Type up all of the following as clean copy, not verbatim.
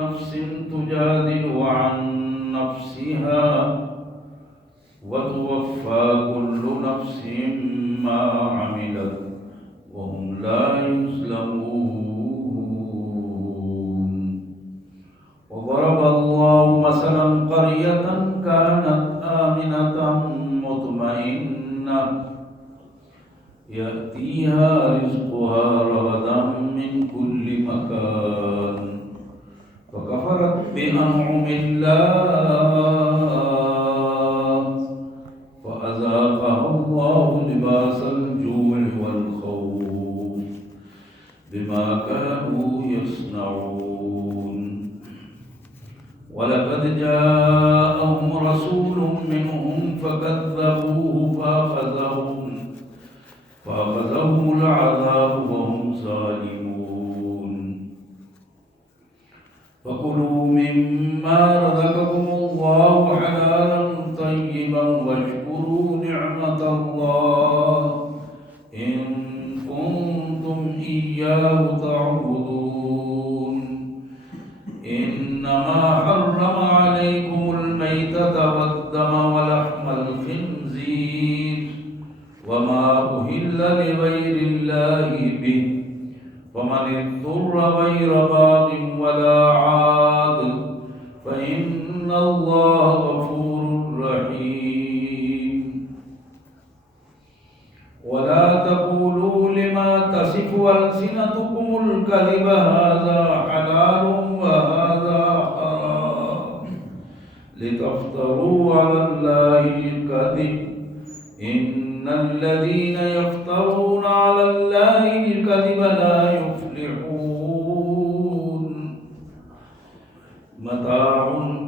نفس تجادل عن نفسها وتوفى كل نفس ما عملت وهم لا يظلمون. وضرب الله مثلا قرية كانت آمنة مطمئنة يأتيها رزقها رغدا من كل مكان فكفرت بأنعم الله فأذاقها الله لباس الجوع والخوف بما كانوا يصنعون. ولقد جاءهم رسول منهم فكذبوه فأخذهم العذاب وهم ظالمون. فكلوا مما رزقكم الله حلالا طيبا واشكروا نعمة الله إن كنتم إياه تعبدون. إنما حرم عليكم الميتة والدم ولحم الخنزير وما أهل لغير الله به فمن اضطر غير باغ ولا عاد فإن الله غفور رحيم. ولا تقولوا لما تصف ألسنتكم الكذب هذا حلال وهذا حرام لتفتروا على الله الكذب إن الذين يفترون على الله الكذب لا يفلحون. متاع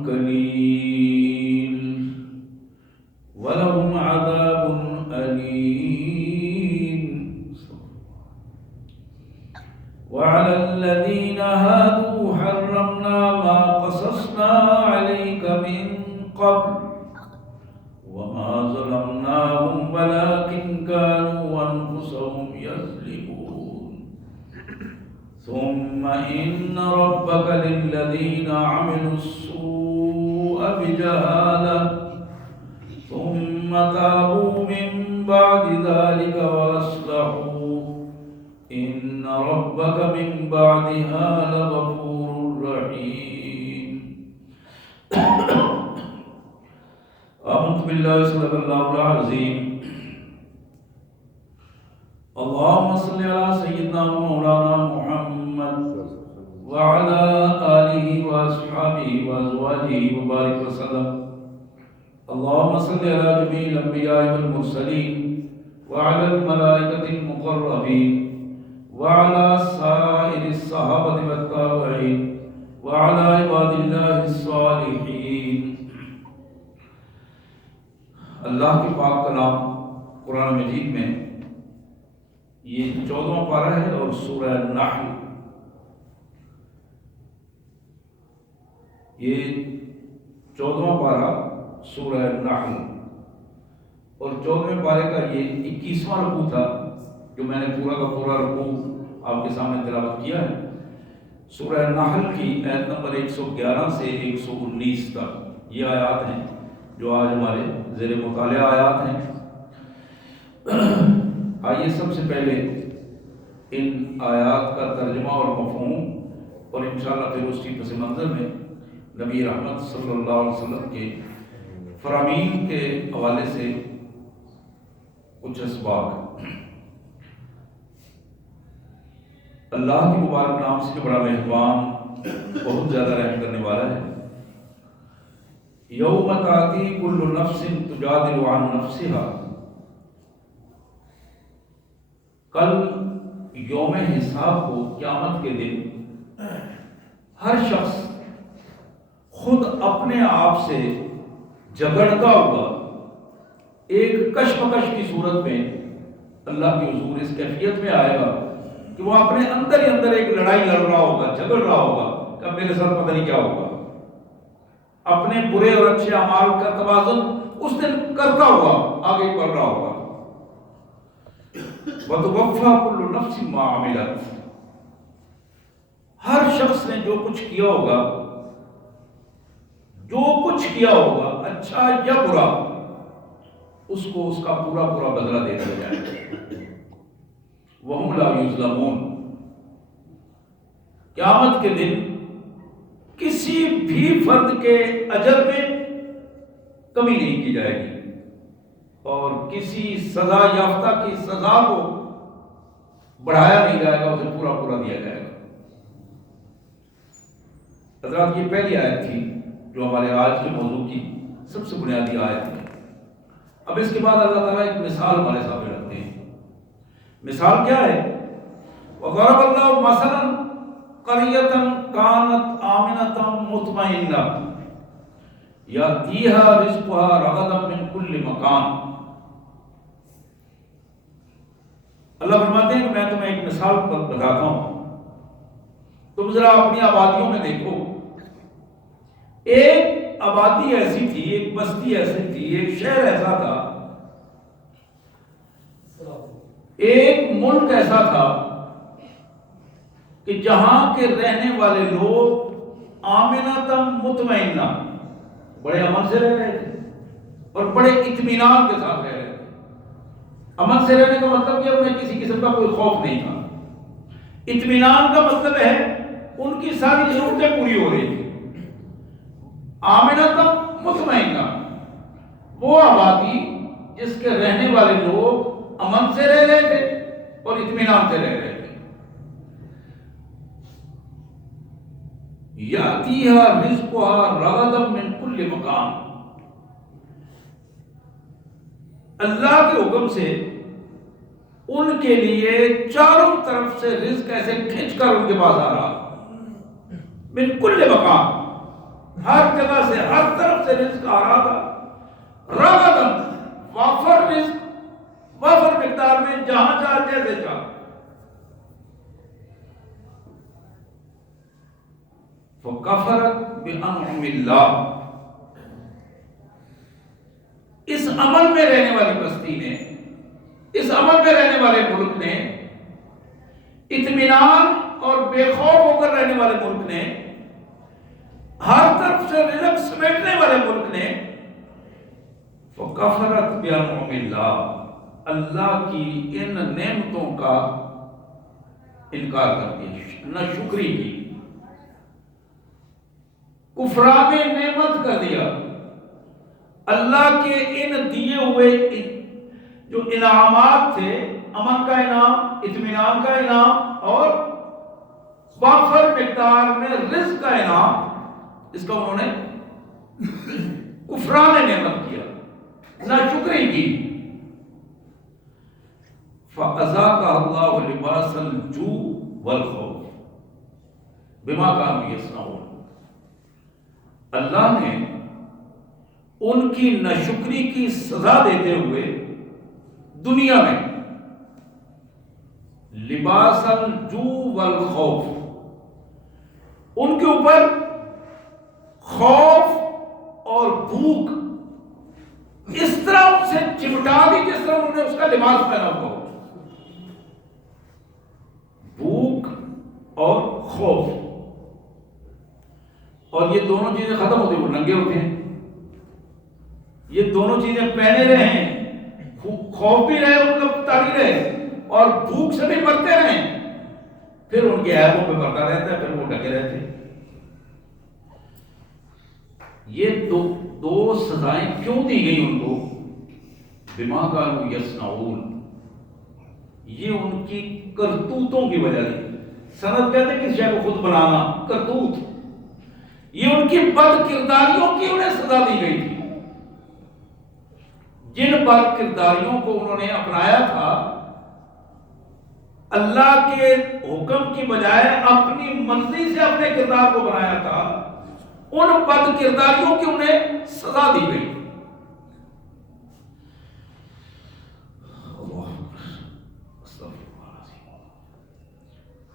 قليل ولهم عذاب أليم. وعلى الذين هادوا حرمنا ما قصصنا عليك من قبل وما ظلمناهم ولكن كانوا أنفسهم يظلمون. ثم إن ربك للذين عملوا السوء بجهالة ثم تابوا من بعد ذلك وأصلحوا إن ربك من بعدها لغفور رحيم. آمنت بالله صدق الله العظيم. اللهم صل على سيدنا مولانا محمد وعلى آله وأصحابه وأزواجه وبارك وسلم. اللهم صل على جميع الأنبياء والمرسلين وعلى الملائكة المقربين وعلى سائر الصحابة والتابعين وعلى عباد الله الصالحين. اللہ کی پاک کلام قرآن مجید میں یہ 14واں پارہ ہے اور سورہ نحل یہ 14واں پارہ سورہ نحل اور 14ویں پارے کا یہ 21واں رکوع تھا جو میں نے پورا کا پورا رکوع آپ کے سامنے تلاوت کیا ہے. سورہ نحل کی آیت نمبر 111 سے 119 تک یہ آیات ہیں جو آج ہمارے زیر مطالعہ آیات ہیں. آئیے سب سے پہلے ان آیات کا ترجمہ اور مفہوم اور انشاءاللہ پھر اس کی پس منظر میں نبی رحمت صلی اللہ علیہ وسلم کے فرامین کے حوالے سے کچھ اسباق. اللہ کے مبارک نام سے جو بڑا مہربان بہت زیادہ رحم کرنے والا ہے. یوم تاتی کل نفس تجادل عن نفسها. کل یوم حساب کو قیامت کے دن ہر شخص خود اپنے آپ سے جھگڑتا ہوا ایک کشمکش کی صورت میں اللہ کے حضور اس کیفیت میں آئے گا کہ وہ اپنے اندر ہی اندر ایک لڑائی لڑ رہا ہوگا, جھگڑ رہا ہوگا کہ میرے ساتھ پتہ نہیں کیا ہوگا. اپنے برے اور اچھے اعمال کا توازن اس دن کرتا ہوا آگے بڑھ رہا ہوگا. وَتُوَفَّى كُلُّ نَفْسٍ مَا عَمِلَتْ. ہر شخص نے جو کچھ کیا ہوگا اچھا یا برا، اس کو اس کا پورا بدلہ دے دیا جائے گا۔ وَهُمْ لَا يُظْلَمُونَ۔ قیامت کے دن کسی بھی فرد کے اجر میں کمی نہیں کی جائے گی اور کسی سزا یافتہ کی سزا کو بڑھایا نہیں جائے گا، اسے پورا دیا جائے گا۔ حضرات، یہ پہلی آیت تھی جو ہمارے آج کے موضوع کی سب سے بنیادی آیت ہے۔ اب اس کے بعد اللہ تعالیٰ ایک مثال ہمارے سامنے رکھتے ہیں۔ مثال کیا ہے؟ وَضَرَبَ اللَّهُ مَثَلًا قَرْيَةً كَانَتْ آمِنَةً مُطْمَئِنَّةً يَأْتِيهَا رِزْقُهَا رَغَدًا مِنْ كُلِّ مَكَانٍ۔ اللہ فرماتے ہیں کہ میں تمہیں ایک مثال بتاتا ہوں، تم ذرا اپنی آبادیوں میں دیکھو۔ ایک آبادی ایسی تھی، ایک بستی ایسی تھی، ایک شہر ایسا تھا، ایک ملک ایسا تھا کہ جہاں کے رہنے والے لوگ آمنۃ مطمئنہ، بڑے امن سے رہ رہے تھے اور بڑے اطمینان کے ساتھ رہ رہے تھے۔ امن سے رہنے کا مطلب یہ انہیں کسی قسم کا کوئی خوف نہیں تھا۔ اطمینان کا مطلب ہے ان کی ساری ضرورتیں پوری ہو رہی تھی۔ آمنۃ مطمئنہ، وہ آبادی جس کے رہنے والے لوگ امن سے رہ رہے تھے اور اطمینان سے رہ رہے تھے۔ یاتیہا رزقہا رغدا من کل مکان، اللہ کے حکم سے ان کے لیے چاروں طرف سے رزق ایسے کھنچ کر ان کے پاس آ رہا، من کل مکان، ہر جگہ سے ہر طرف سے رزق آ رہا تھا۔ رغدا، وافر رزق، وافر مقدار میں، جہاں چاہ جیسے چاہ۔ فکفرت بانعم اللہ، اس عمل میں رہنے والی بستی نے، اس عمل میں رہنے والے ملک نے، اطمینان اور بے خوف ہو کر رہنے والے ملک نے، ہر طرف سے رزق سمیٹنے والے ملک نے، فکفرت بانعم اللہ، اللہ کی ان نعمتوں کا انکار کر دیا، نہ شکری کی، کفران نعمت کر دیا۔ اللہ کے ان دیے ہوئے جو انعامات تھے، امن کا انعام، اطمینان کا انعام اور وافر مقدار میں رزق کا انعام، اس کا انہوں نے کفران نعمت کیا، ناشکری کی۔ فَأَذَاقَهَا اللَّهُ لِبَاسَ الْجُوعِ وَالْخَوْفِ بِمَا كَانُوا يَصْنَعُونَ، اللہ نے ان کی ناشکری کی سزا دیتے ہوئے دنیا میں لباس الجوع والخوف، ان کے اوپر خوف اور بھوک اس طرح ان سے چمٹا دی جس طرح انہوں نے اس کا لباس پہنا ہوا ہو۔ بھوک اور خوف، اور یہ دونوں چیزیں ختم ہوتی ہیں، وہ ننگے ہوتے ہیں۔ یہ دونوں چیزیں پہنے رہے، خوف بھی رہے، ان کا تاری رہے، اور بھوک سے بھی مرتے رہے، پھر ان کے عیبوں پہ پردہ رہتا ہے، پھر وہ ڈھکے رہتے ہیں۔ یہ دو سزائیں کیوں دی گئی ان کو؟ بما کانوا یصنعون، یہ ان کی کرتوتوں کی وجہ سے۔ سند کہتے ہیں کسی شے کو خود بنانا، کرتوت، یہ ان کی بد کرداریوں کی انہیں سزا دی گئی تھی۔ جن بد کرداریوں کو انہوں نے اپنایا تھا، اللہ کے حکم کی بجائے اپنی مرضی سے اپنے کردار کو بنایا تھا، ان بد کرداریوں کی انہیں سزا دی گئی۔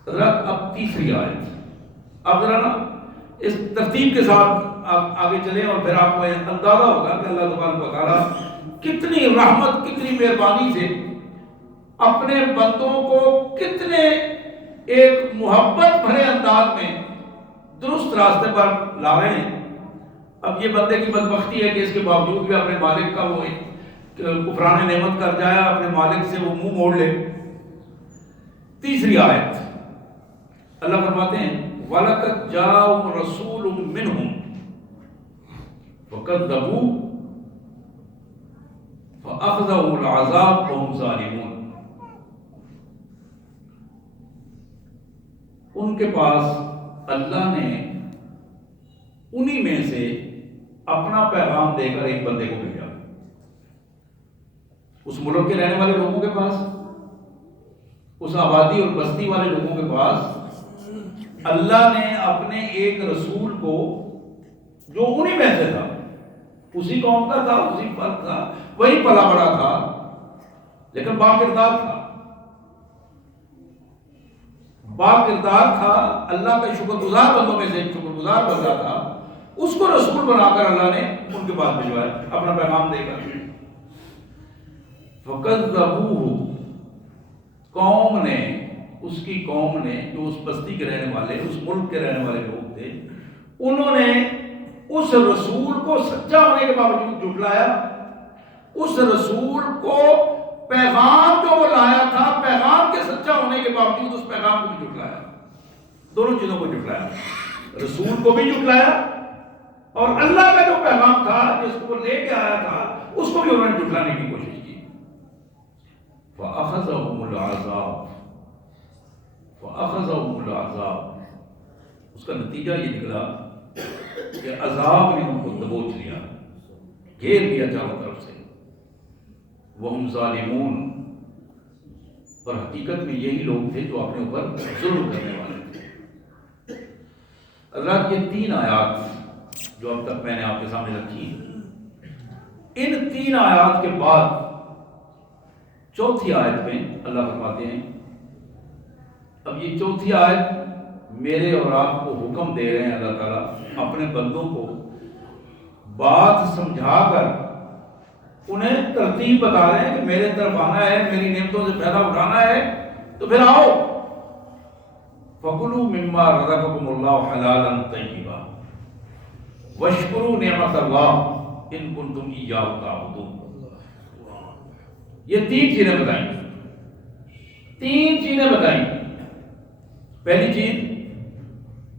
اب تیسری آیت، اب ذرا نا اس ترتیب کے ساتھ آپ آگے چلیں اور پھر آپ کو اندازہ ہوگا کہ اللہ تبارک و تعالیٰ کتنی رحمت، کتنی مہربانی سے اپنے بندوں کو کتنے ایک محبت بھرے انداز میں درست راستے پر لا رہے ہیں۔ اب یہ بندے کی بدبختی ہے کہ اس کے باوجود بھی اپنے مالک کا وہ کفران نعمت کر جائے، اپنے مالک سے وہ منہ موڑ لے۔ تیسری آیت اللہ فرماتے ہیں وَلَقَدْ جَاءَهُمْ رَسُولٌ مِّنْهُمْ فَكَذَّبُوهُ فَأَخَذَهُمُ الْعَذَابُ وَهُمْ ظَالِمُونَ۔ ان کے پاس اللہ نے انہی میں سے اپنا پیغام دے کر ایک بندے کو بھیجا، اس ملک کے رہنے والے لوگوں کے پاس، اس آبادی اور بستی والے لوگوں کے پاس اللہ نے اپنے ایک رسول کو جو انہی میں سے تھا، اسی قوم کا تھا، اسی فرق تھا، وہی پلا بڑا تھا، لیکن باکردار تھا، باکردار تھا، اللہ کا شکر گزار بندوں میں سے ایک شکر گزار بندہ تھا، اس کو رسول بنا کر اللہ نے ان کے پاس بھجوایا اپنا پیغام دے کر۔ فَكَذَّبُوهُ، قوم نے، اس کی قوم نے، جو اس بستی کے رہنے والے، اس ملک کے رہنے والے لوگ تھے، انہوں نے اس رسول کو سچا ہونے کے باوجود جھٹلایا، اس رسول کو پیغام جو وہ لایا تھا، پیغام کے سچا ہونے کے باوجود اس پیغام کو بھی جھٹلایا، دونوں چیزوں کو جھٹلایا، رسول کو بھی جھٹلایا اور اللہ کا جو پیغام تھا جس کو وہ لے کے آیا تھا اس کو بھی انہوں نے جھٹلانے کی کوشش کی۔ فَأَخَذَهُمُ الْعَذَابُ فَأَخَذَهُمُ الْعَذَابُ، اس کا نتیجہ یہ نکلا کہ عذاب نے ان کو دبوچ لیا، گھیر لیا چاروں طرف سے۔ وَهُمْ ظَالِمُونَ، اور حقیقت میں یہی لوگ تھے جو اپنے اوپر ظلم کرنے والے تھے۔ اللہ کی تین آیات جو اب تک میں نے آپ کے سامنے رکھی، ان تین آیات کے بعد چوتھی آیت میں اللہ فرماتے ہیں، اب یہ چوتھی آیت میرے اور آپ کو حکم دے رہے ہیں اللہ تعالیٰ اپنے بندوں کو بات سمجھا کر انہیں ترتیب بتا رہے ہیں کہ میرے طرف آنا ہے، میری نعمتوں سے فائدہ اٹھانا ہے تو پھر آؤ۔ فَكُلُوا مِمَّا رَزَقَكُمُ اللَّهُ حَلَالًا طَيِّبًا وَاشْكُرُوا نِعْمَتَ اللَّهِ إِن كُنتُمْ إِيَّاهُ تَعْبُدُونَ۔ یہ تین چیزیں بتائیں، تین چیزیں بتائیں۔ پہلی چیز،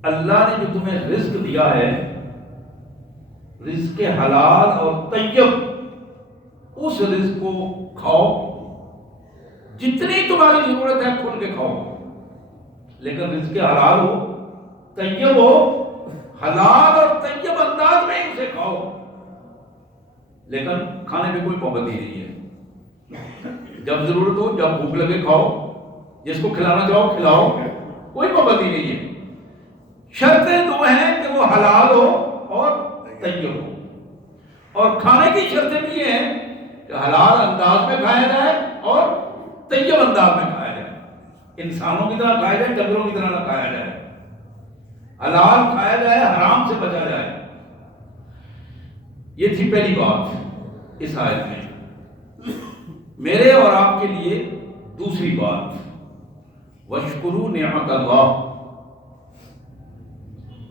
اللہ نے جو تمہیں رزق دیا ہے، رزق حلال اور طیب، اس رزق کو کھاؤ، جتنی تمہاری ضرورت ہے کھل کے کھاؤ، لیکن رزق حلال ہو، طیب ہو، حلال اور طیب انداز میں اسے کھاؤ، لیکن کھانے میں کوئی پابندی نہیں ہے، جب ضرورت ہو، جب بھوک لگے کھاؤ، جس کو کھلانا چاہو کھلاؤ، کوئی پابندی نہیں ہے۔ شرطیں دو ہیں کہ وہ حلال ہو اور طیب ہو، اور کھانے کی شرطیں بھی یہ ہیں کہ حلال انداز میں کھایا جائے اور طیب انداز میں کھایا جائے، انسانوں کی طرح کھایا جائے، جانوروں کی طرح نہ کھایا جائے، حلال کھایا جائے، حرام سے بچا جائے۔ یہ تھی پہلی بات اس آیت میں۔ میرے اور آپ کے لیے دوسری بات، وَاشْكُرُوا نِعْمَتَ اللَّهِ،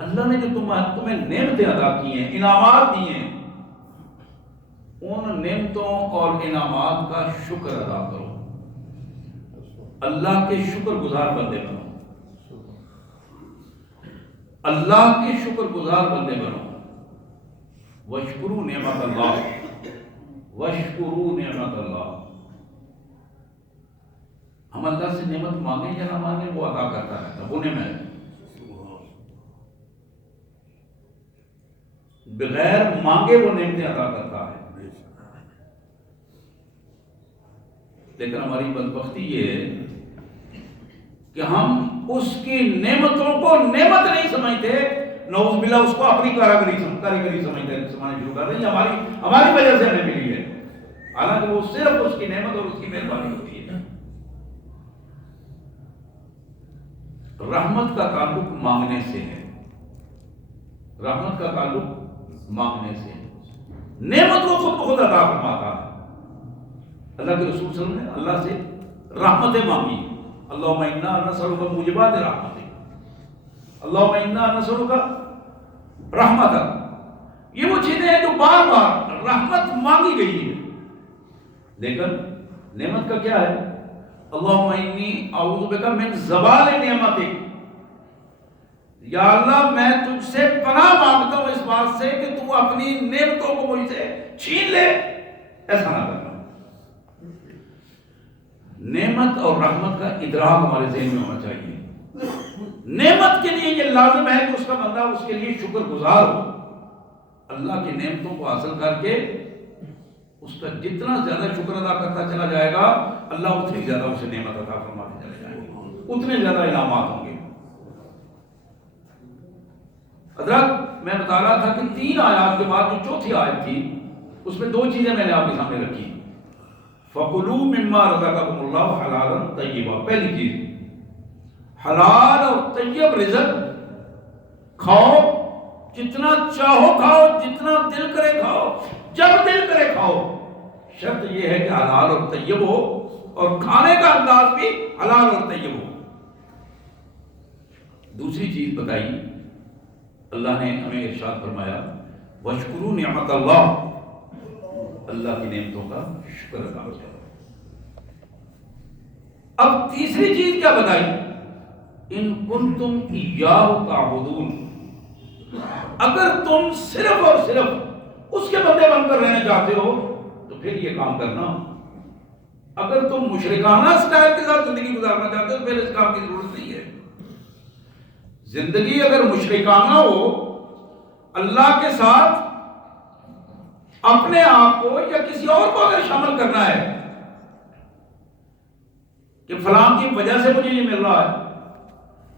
اللہ نے جو تمہیں نعمتیں عطا کی ہیں، انعامات دیے ہیں، ان نعمتوں اور انعامات کا شکر ادا کرو، اللہ کے شکر گزار بندے بنو، اللہ کے شکر گزار بندے بنو۔ وَاشْكُرُوا نِعْمَتَ اللَّهِ وَاشْكُرُوا نِعْمَتَ اللَّهِ، ہم اللہ سے نعمت مانگیں یا نہ مانگیں وہ عطا کرتا رہتا، وہ نعمت بغیر مانگے وہ نعمتیں عطا کرتا ہے۔ لیکن ہماری بدبختی یہ ہے کہ ہم اس کی نعمتوں کو نعمت نہیں سمجھتے، نعوذ باللہ اس کو اپنی کاریگری سمجھنا شروع کر رہے ہیں، ہماری وجہ سے ہمیں ملی ہے، حالانکہ وہ صرف اس کی نعمت اور اس کی مہربانی ہوتی ہے۔ رحمت کا تعلق مانگنے سے ہے، رحمت کا تعلق مانگنے سے ہے، نعمت کو خود بخود عطا فرماتا ہے۔ اللہ کے رسول صلی اللہ علیہ وسلم نے اللہ سے رحمتیں مانگی، اللہم انا نسألک موجبات رحمتک، اللہم انا نسألک رحمتک، یہ وہ چیزیں ہیں جو بار بار رحمت مانگی گئی ہے، لیکن نعمت کا کیا ہے؟ اللہم انی اعوذ بک من زوال نعمتک، یا اللہ میں تجھ سے پناہ مانگتا ہوں اس بات سے کہ تو اپنی نعمتوں کو مجھ سے چھین لے، ایسا نہ کرنا۔ نعمت اور رحمت کا ادراک ہمارے ذہن میں ہونا چاہیے۔ نعمت کے لیے یہ لازم ہے کہ اس کا بندہ اس کے لیے شکر گزار ہو، اللہ کی نعمتوں کو حاصل کر کے اس کا جتنا زیادہ شکر ادا کرتا چلا جائے گا، اللہ اتنی زیادہ اسے نعمت عطا فرماتے چلے جائیں گے، اتنے زیادہ انعامات ہوں گے۔ حضرت میں بتا رہا تھا کہ 3 آیات کے بعد جو چوتھی آیت تھی اس میں 2 چیزیں میں نے آپ کے سامنے رکھی۔ فَكُلُوا مِمَّا رَزَقَكُمُ اللَّهُ حَلَالًا طَيِّبًا، پہلی چیز حلال اور طیب رزق کھاؤ، جتنا چاہو کھاؤ، جتنا دل کرے کھاؤ، جب دل کرے کھاؤ، شرط یہ ہے کہ حلال اور طیب ہو، اور کھانے کا انداز بھی حلال اور طیب ہو۔ دوسری چیز بتائی اللہ نے ہمیں ارشاد فرمایا وَاشْكُرُوا نِعْمَتَ اللَّهِ، اللہ کی نعمتوں کا شکر ادا کرو۔ اب تیسری چیز کیا بتائی؟ ان کنتم ایاہ تعبدون، اگر تم صرف اور صرف اس کے بندے بن کر رہنا چاہتے ہو تو پھر یہ کام کرنا، اگر تم مشرکانہ سٹائل کے ساتھ زندگی گزارنا چاہتے ہو تو پھر اس کام کی ضرورت نہیں ہے۔ زندگی اگر مشرکانہ ہو، اللہ کے ساتھ اپنے آپ کو یا کسی اور کو اگر شامل کرنا ہے کہ فلاں کی وجہ سے مجھے یہ مل رہا ہے،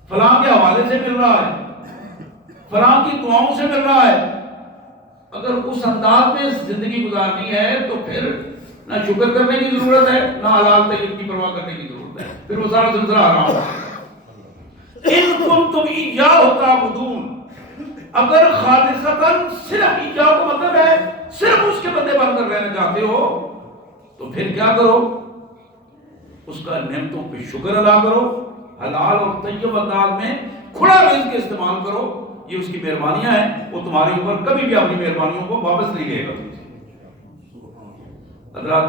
فلاں کے حوالے سے مل رہا ہے، فلاں کی دعاؤں سے مل رہا ہے، اگر اس انداز میں زندگی گزارنی ہے تو پھر نہ شکر کرنے کی ضرورت ہے، نہ حلال طیب کی پرواہ کرنے کی ضرورت ہے، پھر وہ سارا سلسلہ حرام ہے۔ ان کنتم ایاہ تعبدون، اگر خالصتاً صرف ایاہ کا مطلب ہے صرف اس کے بندے بن کر رہنا چاہتے ہو تو پھر کیا کرو؟ اس کا نعمتوں پہ شکر ادا کرو، حلال اور طیب انداز میں کھلا رزق استعمال کرو، یہ اس کی مہربانیاں ہیں، وہ تمہارے اوپر کبھی بھی اپنی مہربانیوں کو واپس نہیں لے گا۔ حضرات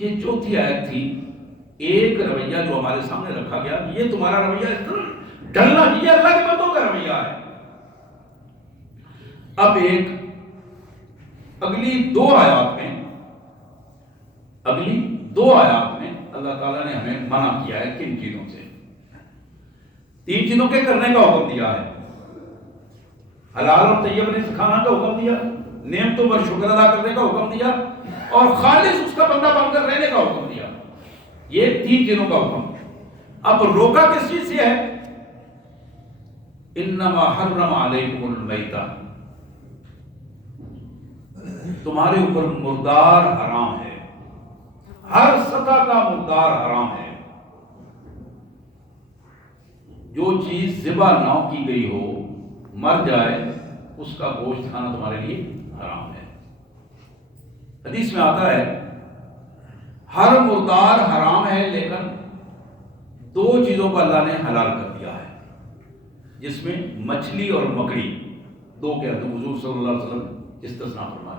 یہ چوتھی آیت تھی، ایک رویہ جو ہمارے سامنے رکھا گیا، یہ تمہارا رویہ اس طرح ڈھلنا، یہ اللہ کے بندوں کا رویہ ہے۔ اب ایک اگلی 2 آیات میں اللہ تعالیٰ نے ہمیں منع کیا ہے کن چیزوں سے؟ 3 چیزوں کے کرنے کا حکم دیا ہے، حلال اور طیب رزق کھانا کا حکم دیا، نعمتوں پر شکر ادا کرنے کا حکم دیا، اور خالص اس کا بندہ بن کر رہنے کا حکم دیا۔ یہ 3 چیزوں کا حکم۔ اب روکا کس چیز سے ہے؟ انما حرم علیکم المیتہ، تمہارے اوپر مردار حرام ہے، ہر سطح کا مردار حرام ہے، جو چیز ذبح نہ کی گئی ہو، مر جائے، اس کا گوشت کھانا تمہارے لیے حرام ہے۔ حدیث میں آتا ہے ہر مردار حرام ہے، لیکن 2 چیزوں کو اللہ نے حلال کر دیا ہے، جس میں مچھلی اور مکڑی 2 کے حضور صلی اللہ علیہ وسلم استثناء فرما دیا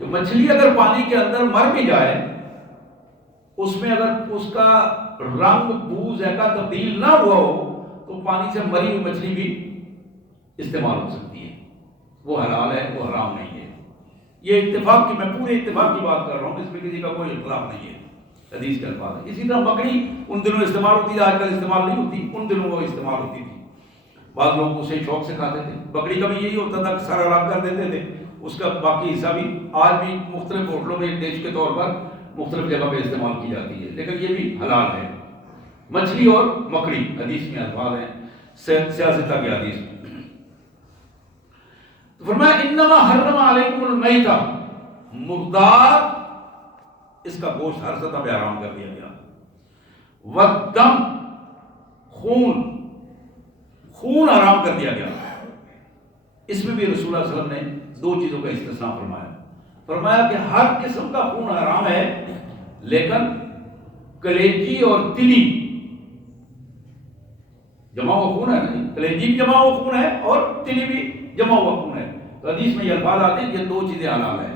کہ مچھلی اگر پانی کے اندر مر بھی جائے، اس میں اگر اس کا رنگ بو ذائقہ تبدیل نہ ہوا ہو تو پانی سے مری ہوئی مچھلی بھی استعمال ہو سکتی ہے، وہ حلال ہے، وہ حرام نہیں ہے۔ یہ اتفاق کی، میں پورے اتفاق کی بات کر رہا ہوں، اس میں کسی کا کوئی اختلاف نہیں ہے، حدیث کے الفاظ ہے۔ اسی طرح مکڑی ان دنوں استعمال ہوتی تھی، آج کل استعمال نہیں ہوتی، ان دنوں وہ استعمال ہوتی تھی، بعض لوگ اسے شوق سے کھاتے تھے۔ بکری کا بھی یہی ہوتا تھا کہ سر الگ کر دیتے تھے، اس کا باقی حصہ بھی آج بھی مختلف ہوٹلوں میں ڈش کے طور پر مختلف جگہ پہ استعمال کی جاتی ہے، لیکن یہ بھی حلال ہے۔ مچھلی اور مکڑی حدیث میں الفاظ ہیں، سیاستہ کی حدیث میں۔ تو فرمایا انما حرم علیکم المیتہ، مردار، اس کا گوشت ہر سطح پہ حرام کر دیا گیا۔ والدم، خون حرام کر دیا گیا۔ اس میں بھی رسول اللہ صلی اللہ علیہ وسلم نے 2 چیزوں کا استثناء فرمایا کہ ہر قسم کا خون حرام ہے، لیکن کلیجی اور تلی جمع ہوا خون ہے نا، کلیجی بھی جمع ہوا خون ہے اور تلی بھی جمع ہوا خون ہے. تو حدیث میں یہ الفاظ آتے ہیں یہ دو چیزیں حلال ہیں.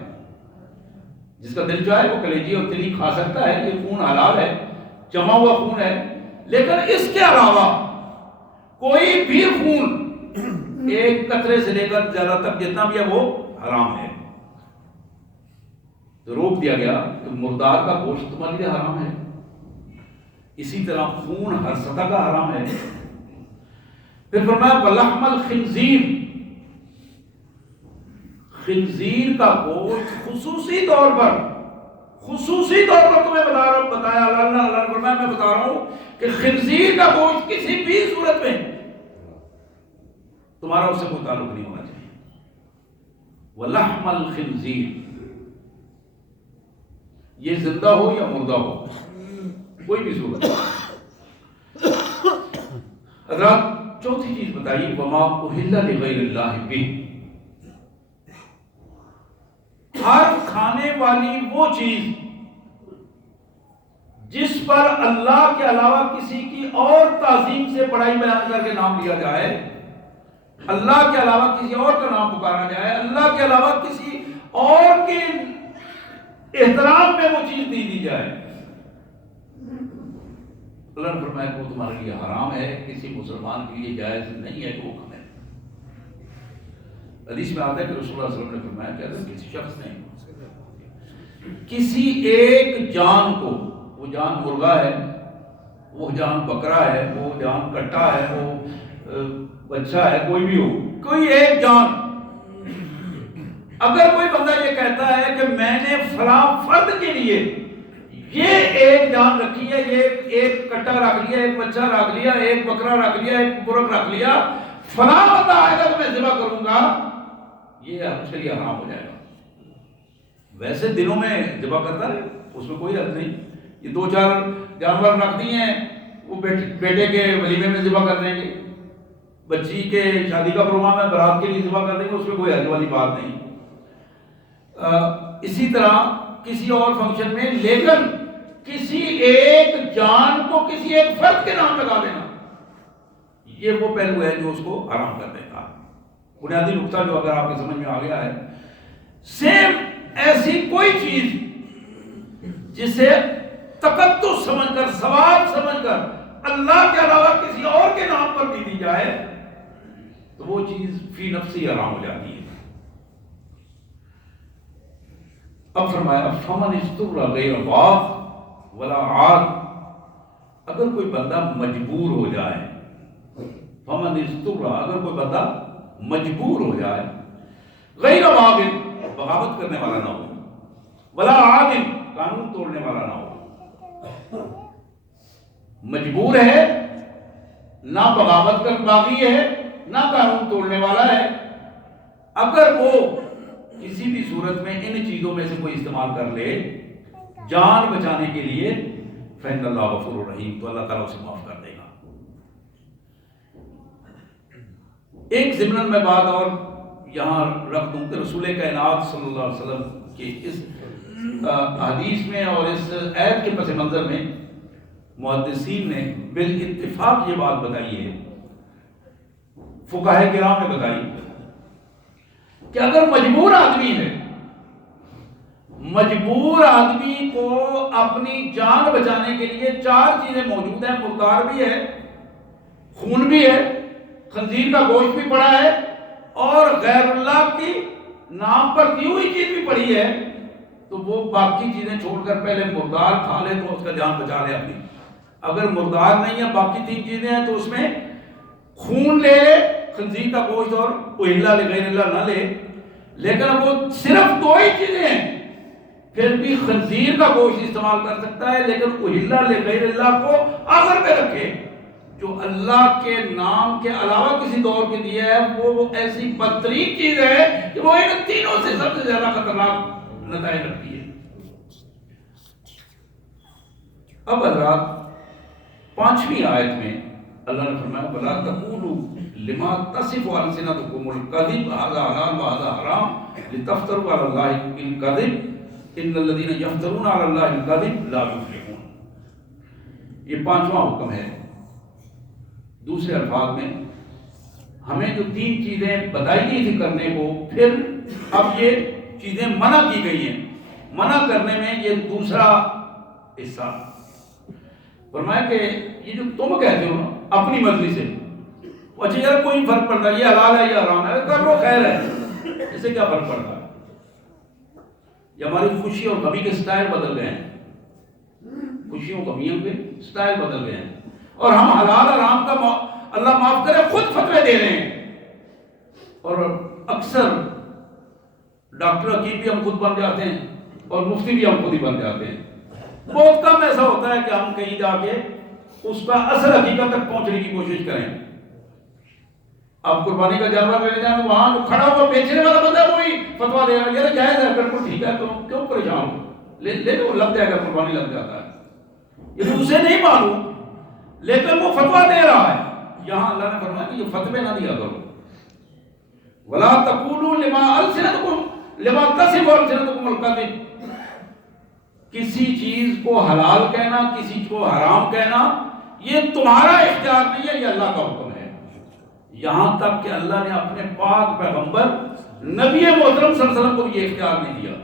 جس کا دل چاہے وہ کلیجی اور تلی کھا سکتا ہے، یہ خون حلال ہے، جمع ہوا خون ہے. لیکن اس کے علاوہ کوئی بھی خون ایک قطرے سے لے کر زیادہ تک جتنا بھی ہے وہ حرام ہے. تو روک دیا گیا کہ مردار کا گوشت تمہارے لیے حرام ہے. اسی طرح خون ہر سطح کا حرام ہے. پھر فرمایا وَلَحْمَ الْخِنْزِيرِ، خنزیر کا گوشت خصوصی طور پر تمہیں بتایا اللہ نے فرمایا، میں بتا رہا ہوں کہ خنزیر کا گوشت کسی بھی صورت میں تمہارا اس سے کوئی تعلق نہیں ہونا چاہیے. وَلَحْمَ الْخِنْزِيرِ، یہ زندہ ہو یا مردہ ہو، کوئی بھی صورت. حضرات چوتھی چیز بتائیے وَمَا أُحِلَّ لِغَيْرِ اللَّهِ بِهِ، ہر کھانے والی وہ چیز جس پر اللہ کے علاوہ کسی کی اور تعظیم سے بڑائی بیان کر کے نام لیا جائے، اللہ کے علاوہ کسی اور کا نام پکارا جائے، اللہ کے علاوہ کسی اور کے احترام میں وہ چیز دی جائے، اللہ نے فرمایا کہ وہ تمہارے لیے حرام ہے، کسی مسلمان کے لیے جائز نہیں ہے کہ وہ کھائے. حدیث میں آتا ہے کہ رسول اللہ صلی اللہ علیہ وسلم نے فرمایا کہ اگر کسی شخص نے کسی ایک جان کو، وہ جان مرغا ہے، وہ جان بکرا ہے، وہ جان کٹا ہے، وہ بچہ ہے، کوئی بھی ہو، کوئی ایک جان، اگر کوئی بندہ یہ کہتا ہے کہ میں نے فلاں فرد کے لیے یہ ایک جان رکھی ہے، یہ ایک کٹا رکھ لیا، ایک بچہ رکھ لیا، ایک بکرا رکھ لیا، ایک مرغ رکھ لیا، فلاں بندہ آئے گا تو میں ذبح کروں گا، یہ اس کے لیے حرام ہو جائے گا. ویسے دنوں میں ذبح کرتا ہے، اس میں کوئی حرج نہیں. یہ دو چار جانور رکھ دیے ہیں، وہ بیٹے کے ولیمے میں ذبح کر دیں گے، بچی کے شادی کا پروگرام ہے برات کے لیے ذبح کر دیں گے، اس میں کوئی حرج والی بات نہیں. اسی طرح کسی اور فنکشن میں، لیکن کسی ایک جان کو کسی ایک فرد کے نام لگا دینا، یہ وہ پہلو ہے جو اس کو حرام کر دے گا. بنیادی نقطہ جو اگر آپ کے سمجھ میں آ گیا ہے. سیم ایسی کوئی چیز جسے تقدس سمجھ کر، ثواب سمجھ کر اللہ کے علاوہ کسی اور کے نام پر دی جائے تو وہ چیز فی نفسی حرام ہو جاتی ہے. اب فرمایا فمن اضطر غیر باغ ولا عاد، اگر کوئی بندہ مجبور ہو جائے، فمن اضطر، اگر کوئی بندہ مجبور ہو جائے، غیر باغ، بغاوت کرنے والا نہ ہو، ولا عاد، قانون توڑنے والا نہ ہو، مجبور ہے، نہ بغاوت کر باغی ہے، نہ قانون توڑنے والا ہے، اگر وہ کسی بھی صورت میں ان چیزوں میں سے کوئی استعمال کر لے جان بچانے کے لیے، فإن اللہ غفور رحیم، تو اللہ تعالیٰ اسے معاف کر دے گا. ایک ضمن میں بات اور یہاں رکھ دوں کہ رسول کائنات صلی اللہ علیہ وسلم کے اس حدیث میں اور اس آیت کے پس منظر میں محدثین نے بالاتفاق یہ بات بتائی ہے، فقہائے کرام نے بتائی کہ اگر مجبور آدمی ہے، مجبور آدمی کو اپنی جان بچانے کے لیے چار چیزیں موجود ہیں، مردار بھی ہے، خون بھی ہے، خنزیر کا گوشت بھی پڑا ہے، اور غیر اللہ کی نام پر دی ہوئی چیز بھی پڑی ہے، تو وہ باقی چیزیں چھوڑ کر پہلے مردار کھا لے تو اس کا جان بچا لے اپنی. اگر مردار نہیں ہے، باقی تین چیزیں ہیں، تو اس میں خون لے لے، خنزیر کا گوشت اور اہلا لغیر اللہ نہ لے. لیکن اب وہ صرف دو ہی چیزیں ہیں، پھر بھی خنزیر کا گوشت استعمال کر سکتا ہے، لیکن اہلا لغیر اللہ کو آخر پہ رکھے. جو اللہ کے نام کے علاوہ کسی دور کے دیے ہے، وہ ایسی بدترین چیز ہے کہ وہ ان تینوں سے سب سے زیادہ خطرناک نتائج رکھتی ہے. اب حضرات پانچویں آیت میں اللہ نے فرمایا وَلَا تَقُولُوا لِمَا تَصِفُ أَلْسِنَتُكُمُ الْكَذِبَ هَذَا حَلَالٌ وَهَذَا حَرَامٌ لِتَفْتَرُوا عَلَى اللَّهِ الْكَذِبَ إِنَّ الَّذِينَ يَفْتَرُونَ عَلَى اللَّهِ الْكَذِبَ لَا يُفْلِحُونَ. یہ پانچواں حکم ہے۔ دوسرے الفاظ میں ہمیں جو 3 چیزیں بتائی گئی تھی کرنے کو، پھر اب یہ چیزیں منع کی گئی ہیں، منع کرنے میں یہ دوسرا حصہ فرمایا کہ یہ جو تم کہتے ہو نا اپنی مرضی سے، اچھا یار کوئی فرق پڑتا ہے یہ حلال ہے یا حرام ہے، کر لو خیر ہے، اس سے کیا فرق پڑتا ہے؟ یہ ہماری خوشی اور غمی کے سٹائل بدل گئے ہیں، خوشیوں غمیوں کے سٹائل بدل گئے ہیں، اور ہم حلال حرام کا اللہ معاف کرے خود فتوے دے رہے ہیں، اور اکثر ڈاکٹر حکیم بھی ہم خود بن جاتے ہیں اور مفتی بھی ہم خود ہی بن جاتے ہیں۔ بہت کم ایسا ہوتا ہے کہ ہم کہیں جا کے اس کا اصل حقیقت تک پہنچنے کی کوشش کریں۔ آپ قربانی کا جانور لے جائیں، وہاں جو کھڑا ہوا بیچنے والا بندہ وہی فتوا دے رہا ہے، یہ جائز ہے، بالکل ٹھیک ہے، تو کیوں پریشان ہو، لے لو، لگ جائے گا، قربانی لگ جاتا ہے۔ یہ اسے نہیں معلوم لیکن وہ فتوا دے رہا ہے۔ یہاں اللہ نے فرمایا کہ یہ فتوے نہ دیا کرو، وَلَا تَقُولُوا لِمَا تَصِفُ أَلْسِنَتُكُمُ الْكَذِبَ، کسی چیز کو حلال کہنا، کسی کو حرام کہنا، یہ تمہارا اختیار نہیں ہے، یہ اللہ کا حکم ہے۔ یہاں تک کہ اللہ نے اپنے پاک پیغمبر نبی محترم صلی اللہ علیہ وسلم کو یہ اختیار نہیں دیا،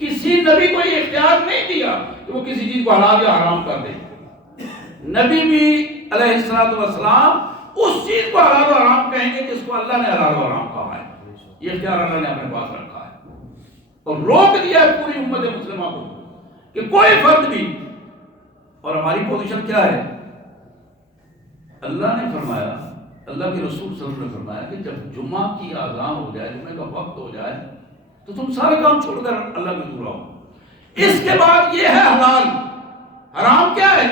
کسی نبی کو یہ اختیار نہیں دیا کہ وہ کسی چیز کو حلال یا حرام کر دے۔ نبی بھی علیہ السلام اس چیز کو حلال و حرام کہیں گے جس کو اللہ نے حلال و حرام کہا ہے، یہ اختیار اللہ نے اپنے پاس رکھا ہے، اور روک دیا ہے پوری امت مسلمہ کو کہ کوئی فرد بھی۔ اور ہماری پوزیشن کیا ہے؟ اللہ نے فرمایا، اللہ کے رسول صلی اللہ علیہ وسلم نے فرمایا کہ جب جمعہ کی اذان ہو جائے، جمعے کا وقت ہو جائے، تو تم سارے کام چھوڑ کر اللہ کے حضور آؤ۔ اس کے بعد یہ ہے حلال، حرام کیا ہے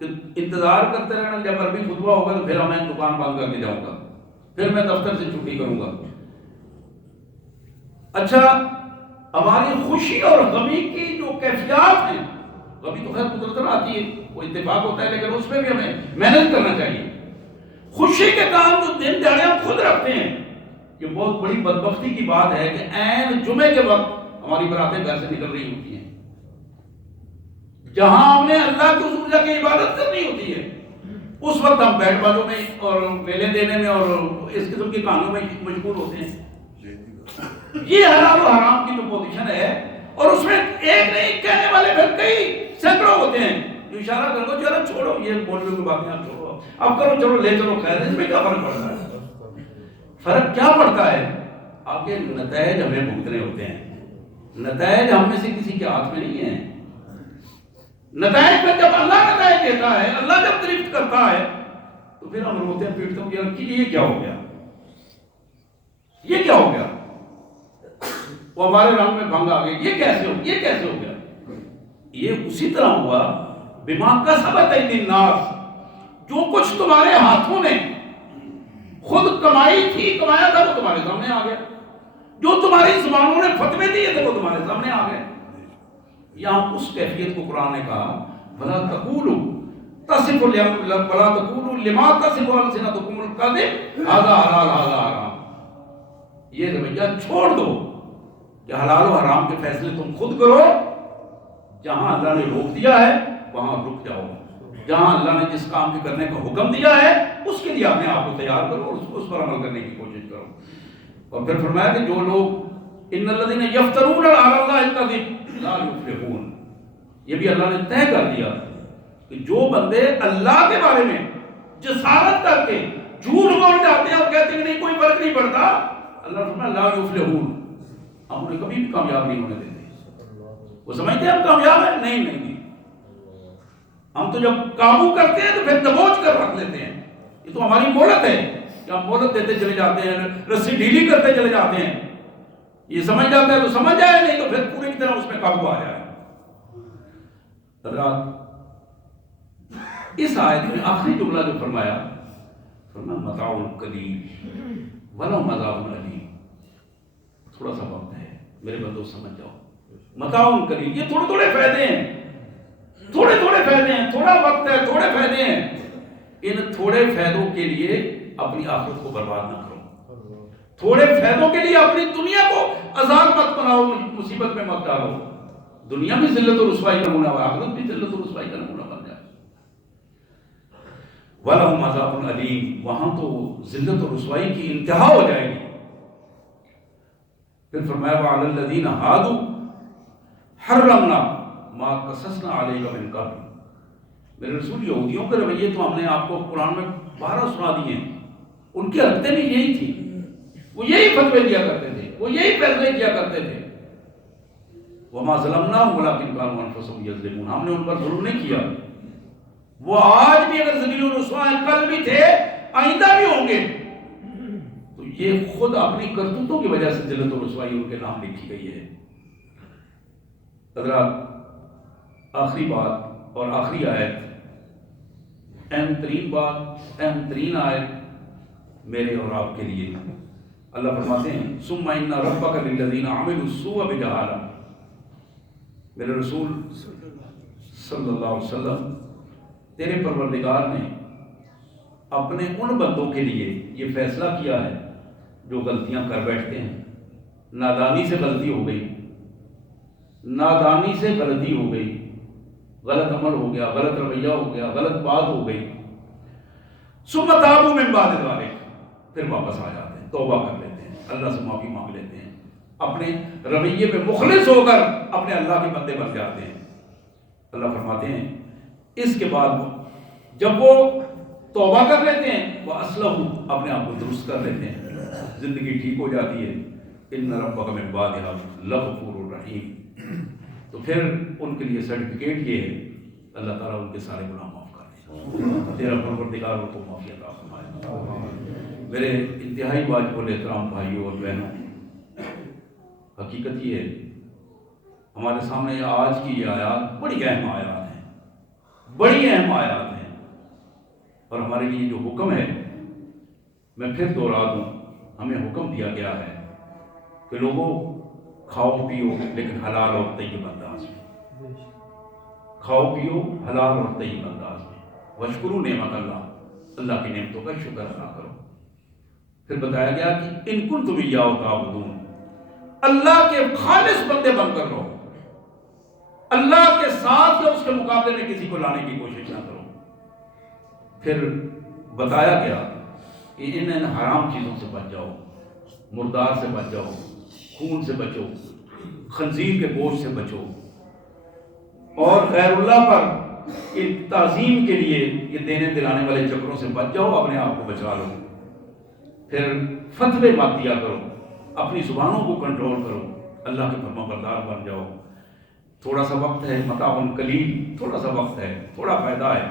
کہ انتظار کرتے رہنا، جب عربی خطبہ ہوگا تو پھر میں دکان بند کر کے جاؤں گا، پھر میں دفتر سے چھٹی کروں گا۔ اچھا، ہماری خوشی اور غمی کی جو کیفیات ہیں، غمی تو خیر قدرت آتی ہے، وہ اتفاق ہوتا ہے، لیکن اس میں بھی ہمیں محنت کرنا چاہیے۔ خوشی کے کام جو دن دیہڑے ہم خود رکھتے ہیں، یہ بہت بڑی بدبختی کی بات ہے کہ عین جمعے کے وقت ہماری براتیں گھر سے نکل رہی ہوتی ہیں، جہاں ہم نے اللہ کے حضور جا کے عبادت کرنی ہوتی ہے، اس وقت ہم بیٹ بازوں میں اور میلے دینے میں اور اس قسم کی کہانیوں میں مشغول ہوتے ہیں۔ یہ حلال و حرام کی جو پوزیشن ہے، اور اس میں ایک نہیں کہنے والے پھر کئی سینکڑوں ہوتے ہیں جو اشارہ کر دو چلو چھوڑو یہ بولنے کی باتیں، آپ چھوڑو، اب کرو، چلو لے چلو، خیر، اس میں کیا فرق پڑتا ہے؟ فرق کیا پڑتا ہے؟ آپ کے نتائج ہمیں بھگتنے ہوتے ہیں، نتائج ہم میں سے کسی کے ہاتھ میں نہیں ہیں۔ نتائج پہ جب اللہ نتائج دیتا ہے، اللہ جب درست کرتا ہے، تو پھر ہم روتے ہیں، پیٹتے ہیں کہ یہ کیا ہو گیا، یہ کیا ہو گیا، وہ ہمارے رنگ میں بھنگ آ گئی، یہ کیسے ہو گیا؟ یہ اسی طرح ہوا بما کسبت ایدی الناس، جو کچھ تمہارے ہاتھوں نے خود کمائی تھی، کمایا تھا، وہ تمہارے سامنے آ گیا، جو تمہاری زبانوں نے فتوے دیے تھے وہ تمہارے سامنے آ گئے۔ یہاں اس کیفیت کو قرآن نے کہا وَلَا تَقُولُوا وَلَا تَقُولُوا لِمَا تَصِفُ أَلْسِنَتُكُمُ الْكَذِبَ هَذَا حَلَالٌ هَذَا حَرَامٌ، یہ رویہ چھوڑ دو کہ حلال و حرام کے فیصلے تم خود کرو، جہاں اللہ نے روک دیا ہے وہاں رک جاؤ، جہاں اللہ نے جس کام کے کرنے کا حکم دیا ہے اس کے لیے اپنے آپ کو تیار کرو اور اس پر عمل کرنے کی کوشش کرو۔ اور پھر فرمایا کہ جو لوگ ان الذین یفترون علی اللہ الکذب لا یفلحون، یہ بھی اللہ نے طے کر دیا کہ جو بندے اللہ کے بارے میں جسارت کر کے جھوٹ بول جاتے ہیں اور کہتے ہیں نہیں کوئی فرق نہیں پڑتا، اللہ نے فرمایا لا یفلحون، ہم انہیں کبھی بھی کامیاب نہیں ہونے دیتے۔ وہ سمجھتے ہیں ہم کامیاب ہیں، نہیں، ہم تو جب قابو کرتے ہیں تو پھر دبوچ کر رکھ لیتے ہیں، یہ تو ہماری مہلت ہے کہ ہم مہلت دیتے چلے جاتے ہیں، رسی ڈھیلی کرتے چلے جاتے ہیں، یہ سمجھ جاتا ہے تو سمجھ جائے، نہیں تو پھر پوری طرح اس میں قابو آ جائے۔ حضرات، اس آیت میں آخری جملہ جو فرمایا متاع قلیل ولو عذاب الیم، تھوڑا سا وقت ہے میرے بندو سمجھ جاؤ، متاع قلیل، یہ تھوڑے فائدے ہیں، تھوڑے فائدے ہیں، تھوڑا وقت ہے، تھوڑے فائدے ہیں، ان تھوڑے فائدوں کے لیے اپنی آخرت کو برباد نہ کرو، تھوڑے فائدوں کے لیے اپنی دنیا کو عذاب مت بناؤ، مصیبت میں مت ڈالو، دنیا بھی ذلت و رسوائی کا نمونہ ہے، آخرت بھی ذلت و رسوائی کا نمونہ بن جائے۔ وَلَهُمْ عَذَابٌ أَلِيمٌ، وہاں تو ذلت و رسوائی کی انتہا ہو جائے گی۔ پھر فرمایا وَعَلَى الَّذِينَ هَادُوا حَرَّمْنَا مَا قَصَصْنَا عَلَيْكَ مِنْ قَبْلُ۔ میرے رسول، یہودیوں کے رویے تو ہم نے آپ کو قرآن میں 12 سنا دیے ہیں، ان کی حرکتیں بھی یہی تھی، وہ یہی فتوے دیا کرتے تھے، وہ یہی فیصلے کیا کرتے تھے۔ وَمَا ظَلَمْنَاهُمْ وَلَٰكِنْ كَانُوا أَنفُسَهُمْ يَظْلِمُونَ، ہم نے ان پر ظلم نہیں کیا، وہ آج بھی اگر ذلیل و رسوا ہیں، کل بھی تھے، آئندہ بھی ہوں گے، تو یہ خود اپنی کرتوتوں کی وجہ سے ذلت و رسوائی ان کے نام لکھی گئی ہے۔ حضرات، آخری بات اور آخری آیت، اہم ترین بات، اہم ترین آیت میرے اور آپ کے لیے، اللہ فرماتے ہیں ثم ان ربک للذین عملوا السوء بجہالہ۔ میرے رسول صلی اللہ علیہ وسلم، تیرے پروردگار نے اپنے ان بندوں کے لیے یہ فیصلہ کیا ہے جو غلطیاں کر بیٹھتے ہیں، نادانی سے غلطی ہو گئی، نادانی سے غلطی ہو گئی، غلط عمل ہو گیا، غلط رویہ ہو گیا، غلط بات ہو گئی، ثم تابوا من بعد ذلک، پھر واپس آ جاتے ہیں، توبہ کر لیتے ہیں، اللہ سے معافی مانگ لیتے ہیں، اپنے رویے پہ مخلص ہو کر اپنے اللہ کے بندے بن جاتے ہیں۔ اللہ فرماتے ہیں اس کے بعد جب وہ توبہ کر لیتے ہیں، وہ اصلحوا، اپنے آپ کو درست کر لیتے ہیں، زندگی ٹھیک ہو جاتی ہے، ان ربک من بعدھا لغفور رحیم، تو پھر ان کے لیے سرٹیفکیٹ یہ ہے، اللہ تعالیٰ ان کے سارے گناہ معاف کر دے، تیرا پروردگار ان کو معافی عطا فرمائے۔ میرے انتہائی واجب الاحترام بھائیوں اور بہنوں، حقیقت یہ ہے ہمارے سامنے آج کی یہ آیات بڑی اہم آیات ہیں، بڑی اہم آیات ہیں، اور ہمارے لیے جو حکم ہے، میں پھر دوہرا دوں، ہمیں حکم دیا گیا ہے کہ لوگوں کھاؤ پیو لیکن حلال اور طیب انداز میں، کھاؤ پیو حلال اور طیب انداز میں، واشکروا نعمت اللہ، اللہ کی نعمتوں کا شکر ادا کرو۔ پھر بتایا گیا کہ ان کنتم ایاہ تعبدون، اللہ کے خالص بندے بن کر رہو، اللہ کے ساتھ یا اس کے مقابلے میں کسی کو لانے کی کوشش نہ کرو۔ پھر بتایا گیا کہ ان حرام چیزوں سے بچ جاؤ، مردار سے بچ جاؤ، خون سے بچو، خنزیر کے گوشت سے بچو، اور غیر اللہ پر تعظیم کے لیے یہ دینے دلانے والے چکروں سے بچ جاؤ، اپنے آپ کو بچا لو۔ پھر فتوے مت دیا کرو، اپنی زبانوں کو کنٹرول کرو، اللہ کے فرما بردار بن جاؤ۔ تھوڑا سا وقت ہے، متاع قلیل، تھوڑا سا وقت ہے، تھوڑا فائدہ ہے،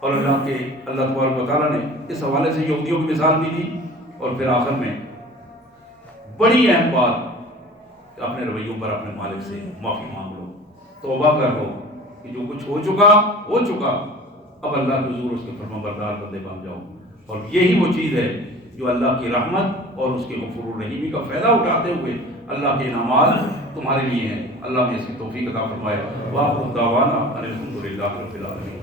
اور اللہ تبارک و تعالیٰ نے اس حوالے سے یہودیوں کی مثال بھی دی، اور پھر آخر میں بڑی اہم بات کہ اپنے رویوں پر اپنے مالک سے معافی مانگ لو، توبہ کر لو کہ جو کچھ ہو چکا، اب اللہ کے حضور اس کے فرما بردار بندے بن جاؤ، اور یہی وہ چیز ہے جو اللہ کی رحمت اور اس کے غفور الرحیمی کا فائدہ اٹھاتے ہوئے اللہ کے انعامات تمہارے لیے ہیں۔ اللہ نے اس کی توفیق عطا فرمائے۔ وآخر دعوانا ان الحمد للہ رب العالمین۔